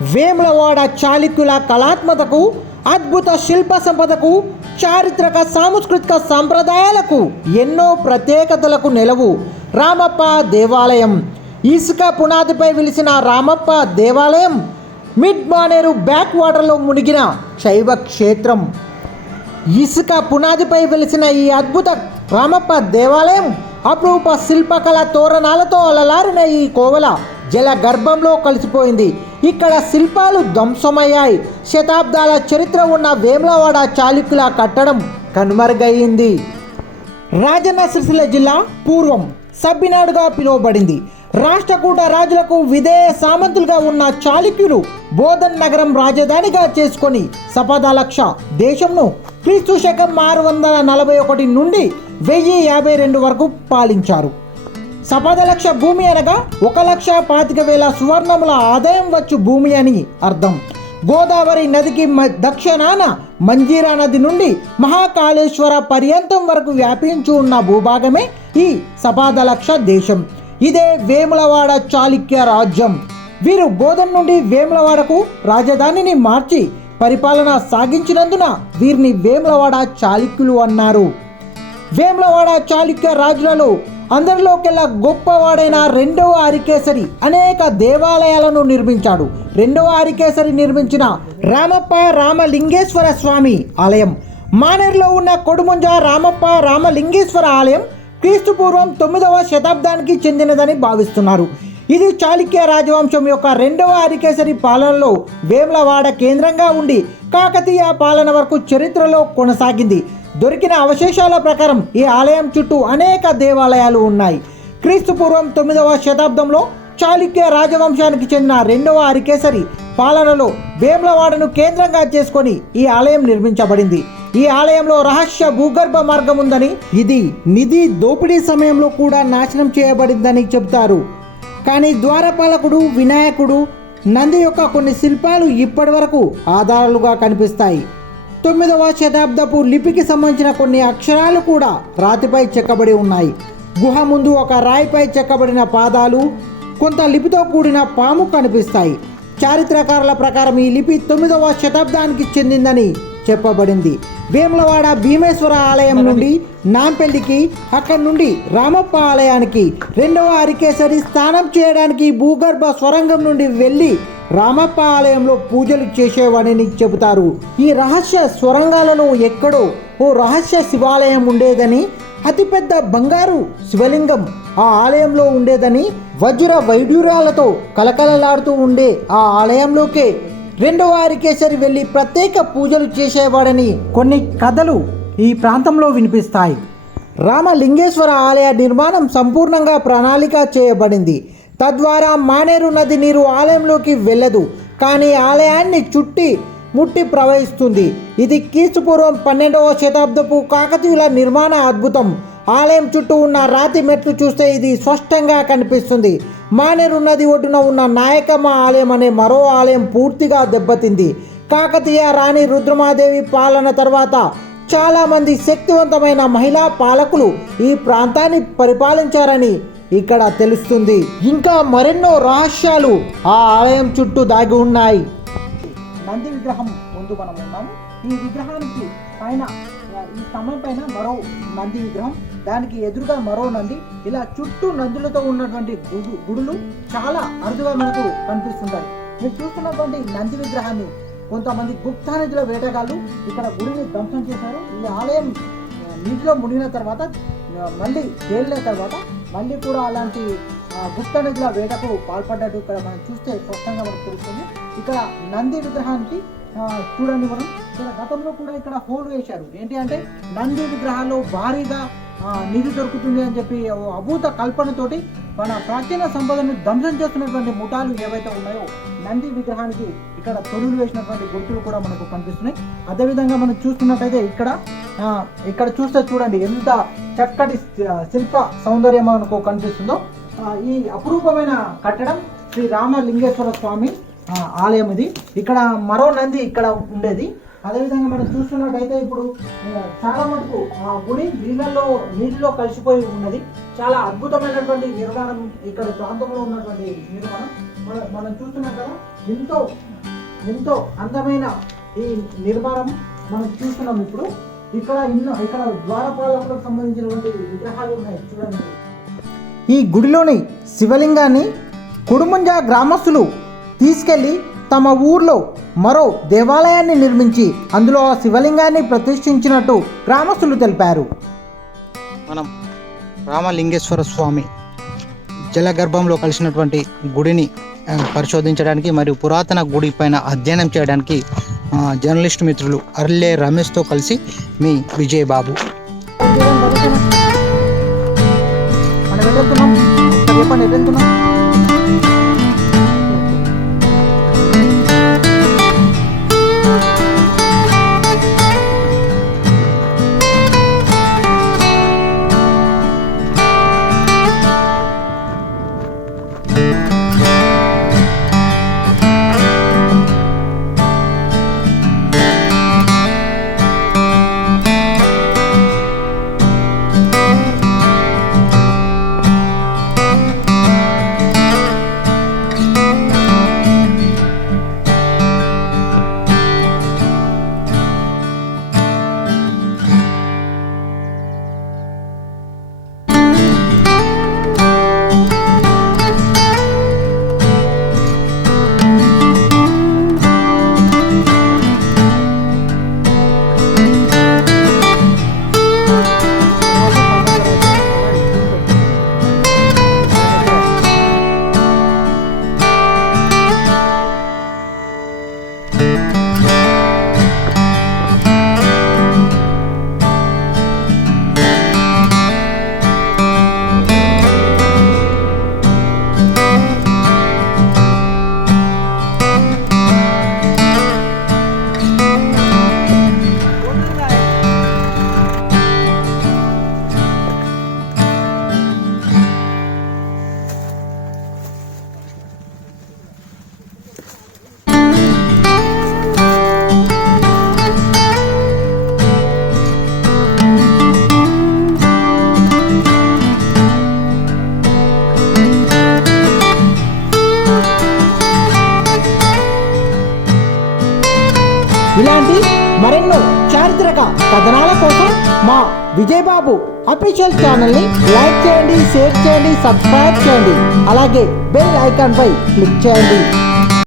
వేములవాడ చాళుక్యుల కళాత్మతకు అద్భుత శిల్ప సంపదకు చారిత్రక సాంస్కృతిక సాంప్రదాయాలకు ఎన్నో ప్రత్యేకతలకు నెలవు. రామప్ప దేవాలయం. ఇసుక పునాదిపై వెలిసిన రామప్ప దేవాలయం మిడ్ మానేరు బ్యాక్ వాటర్లో మునిగిన శైవ క్షేత్రం ఇసుక పునాదిపై వెలిసిన ఈ అద్భుత రామప్ప దేవాలయం అపురూప శిల్పకళ తోరణాలతో అలలారిన ఈ కోవల జల గర్భంలో కలిసిపోయింది. ఇక్కడ శిల్పాలు ధ్వంసమయ్యాయి. శతాబ్దాల చరిత్ర ఉన్న వేములవాడ చాళుక్యుల కట్టడం కనుమరుగయ్యింది. రాజన్న సిరిసిల్ల జిల్లా పూర్వం సబ్బినాడుగా పిలువబడింది. రాష్ట్రకూట రాజులకు విధేయ సామంతులుగా ఉన్న చాళుక్యులు బోధన్ నగరం రాజధానిగా చేసుకొని సపదలక్ష దేశంను క్రీస్తు శకం ఆరు వందల నలభై ఒకటి నుండి వెయ్యి యాభై రెండు వరకు పాలించారు. సపదలక్ష భూమి అనగా ఒక లక్ష పాతిక వేల సువర్ణముల ఆదాయం వచ్చు భూమి అని అర్థం. గోదావరి నదికి మ- దక్షిణాన మంజీరా నది నుండి మహాకాళేశ్వర పర్యంతం వరకు వ్యాపించి ఉన్న భూభాగమే ఈ సపాదలక్ష దేశం. ఇదే వేములవాడ చాళుక్య రాజ్యం. వీరు బోధన్ నుండి వేములవాడకు రాజధానిని మార్చి పరిపాలన సాగించినందున వీరిని వేములవాడ చాళుక్యులు అన్నారు. వేములవాడ చాళుక్య రాజులలో అందరిలోకెల్లా గొప్పవాడైన రెండవ ఆరికేసరి అనేక దేవాలయాలను నిర్మించాడు. రెండవ ఆరికేసరి నిర్మించిన రామప్ప రామలింగేశ్వర స్వామి ఆలయం. మానేరులో ఉన్న కొడుముంజ రామప్ప రామలింగేశ్వర ఆలయం క్రీస్తు పూర్వం తొమ్మిదవ శతాబ్దానికి చెందినదని భావిస్తున్నారు. ఇది చాళుక్య రాజవంశం యొక్క రెండవ ఆరికేసరి పాలనలో వేములవాడ కేంద్రంగా ఉండి కాకతీయ పాలన వరకు చరిత్రలో కొనసాగింది. దొరికిన అవశేషాల ప్రకారం ఈ ఆలయం చుట్టూ అనేక దేవాలయాలు ఉన్నాయి. క్రీస్తు పూర్వం తొమ్మిదవ శతాబ్దంలో చాళుక్య రాజవంశానికి చెందిన రెండవ అరికేసరి పాలనలో వేములవాడను కేంద్రంగా చేసుకొని ఈ ఆలయం నిర్మించబడింది. ఈ ఆలయంలో రహస్య భూగర్భ మార్గం ఉందని ఇది నిధి దోపిడీ సమయంలో కూడా నాశనం చేయబడిందని చెబుతారు. కానీ ద్వారపాలకుడు వినాయకుడు నంది యొక్క కొన్ని శిల్పాలు ఇప్పటి వరకు ఆధారాలుగా కనిపిస్తాయి. తొమ్మిదవ శతాబ్దపు లిపికి సంబంధించిన కొన్ని అక్షరాలు కూడా రాతిపై చెక్కబడి ఉన్నాయి. గుహ ముందు ఒక రాయిపై చెక్కబడిన పాదాలు కొంత లిపితో కూడిన పాము కనిపిస్తాయి. చారిత్రకారుల ప్రకారం ఈ లిపి తొమ్మిదవ శతాబ్దానికి చెందిందని చెప్పబడింది. వేములవాడ భీమేశ్వర ఆలయం నుండి నాంపెల్లికి అక్కడి నుండి రామప్ప ఆలయానికి రెండవ అరికేసరి స్నానం చేయడానికి భూగర్భ స్వరంగం నుండి వెళ్ళి రామప్ప ఆలయంలో పూజలు చేసేవాడని చెబుతారు. ఈ రహస్య స్వరంగాలలో ఎక్కడో ఓ రహస్య శివాలయం ఉండేదని అతిపెద్ద బంగారు శివలింగం ఆ ఆలయంలో ఉండేదని వజ్ర వైడ్యూరాలతో కలకలలాడుతూ ఉండే ఆ ఆలయంలోకే రెండవ హరికేశ్వరి వెళ్ళి ప్రత్యేక పూజలు చేసేవాడని కొన్ని కథలు ఈ ప్రాంతంలో వినిపిస్తాయి. రామలింగేశ్వర ఆలయ నిర్మాణం సంపూర్ణంగా ప్రణాళిక చేయబడింది. తద్వారా మానేరు నది నీరు ఆలయంలోకి వెళ్ళదు కానీ ఆలయాన్ని చుట్టి ముట్టి ప్రవహిస్తుంది. ఇది క్రీస్తుపూర్వం పన్నెండవ శతాబ్దపు కాకతీయుల నిర్మాణ అద్భుతం. ఆలయం చుట్టూ ఉన్న రాతి మెట్లు చూస్తే ఇది స్పష్టంగా కనిపిస్తుంది. మానేరు నది ఒడ్డున ఉన్న నాయకమ్మ ఆలయం అనే మరో ఆలయం పూర్తిగా దెబ్బతింది. కాకతీయ రాణి రుద్రమాదేవి పాలన తర్వాత చాలామంది శక్తివంతమైన మహిళా పాలకులు ఈ ప్రాంతాన్ని పరిపాలించారని ఇక్కడ తెలుస్తుంది. ఇంకా మరెన్నో రహస్యాలు ఆ ఆలయం చుట్టూ దాగి ఉన్నాయి. నంది విగ్రహం ముందు మనం ఉన్నాము ఈ విగ్రహానికి పైన ఈ స్తంభం పైన మరో నంది విగ్రహం దానికి ఎదురుగా మరో నంది. ఇలా చుట్టూ నందులతో ఉన్నటువంటి గుడు గుడులు చాలా అరుదుగా మనకు కనిపిస్తుంటాయి. మీరు చూస్తున్నటువంటి నంది విగ్రహాన్ని కొంతమంది గుప్తా నదిలో వేటగాళ్ళు ఇక్కడ గుడిని ధ్వంసం చేశారు. ఈ ఆలయం నీటిలో మునిగిన తర్వాత మళ్ళీ తేలిన తర్వాత మళ్ళీ కూడా అలాంటి ఆ, గుప్త నదుల వేటకు పాల్పడ్డట్టు ఇక్కడ మనం చూస్తే స్పష్టంగా మనకు తెలుస్తుంది. ఇక్కడ నంది విగ్రహానికి చూడండి మనం ఇక్కడ గతంలో కూడా ఇక్కడ హోల్ వేశారు. ఏంటి అంటే నంది విగ్రహాల్లో భారీగా నిధి దొరుకుతుంది అని చెప్పి అభూత కల్పనతోటి మన ప్రాచీన సంపదను ధ్వంసం చేస్తున్నటువంటి ముఠాలు ఏవైతే ఉన్నాయో నంది విగ్రహానికి ఇక్కడ తొలులు వేసినటువంటి గుర్తులు కూడా మనకు కనిపిస్తున్నాయి. అదేవిధంగా మనం చూస్తున్నట్టయితే ఇక్కడ ఇక్కడ చూస్తే చూడండి ఎంత చక్కటి శిల్ప సౌందర్యం మనకు కనిపిస్తుందో ఈ అపురూపమైన కట్టడం శ్రీ రామలింగేశ్వర స్వామి ఆలయం ఇది. ఇక్కడ మరో నంది ఇక్కడ ఉండేది. అదేవిధంగా మనం చూస్తున్నట్టయితే ఇప్పుడు చాలా మటుకు ఆ గుడి నీళ్ళల్లో నీటిలో కలిసిపోయి ఉన్నది. చాలా అద్భుతమైనటువంటి నిర్మాణం ఇక్కడ ప్రాంతంలో ఉన్నటువంటి నిర్మాణం. మనం మనం చూస్తున్నాం కదా ఎంతో ఎంతో అందమైన ఈ నిర్మాణం మనం చూస్తున్నాం ఇప్పుడు. ఇక్కడ ఇన్నో ఇక్కడ ద్వారపాలకులకు సంబంధించినటువంటి విగ్రహాలు ఉన్నాయి చూడండి. ఈ గుడిలోని శివలింగాన్ని కుడుముంజ గ్రామస్తులు తీసుకెళ్ళి తమ ఊర్లో మరో దేవాలయాన్ని నిర్మించి అందులో ఆ శివలింగాన్ని ప్రతిష్ఠించినట్టు గ్రామస్తులు తెలిపారు. మనం రామలింగేశ్వర స్వామి జలగర్భంలో కలిసినటువంటి గుడిని పరిశోధించడానికి మరియు పురాతన గుడి పైన అధ్యయనం చేయడానికి జర్నలిస్ట్ మిత్రులు అర్లే రమేష్తో కలిసి మీ విజయ్ బాబు మనం ఇలాంటి మరెన్నో చారిత్రక కథనాల కోసం మా విజయబాబు అఫీషియల్ ఛానల్ని లైక్ చేయండి షేర్ చేయండి సబ్స్క్రైబ్ చేయండి. అలాగే బెల్ ఐకాన్పై క్లిక్ చేయండి.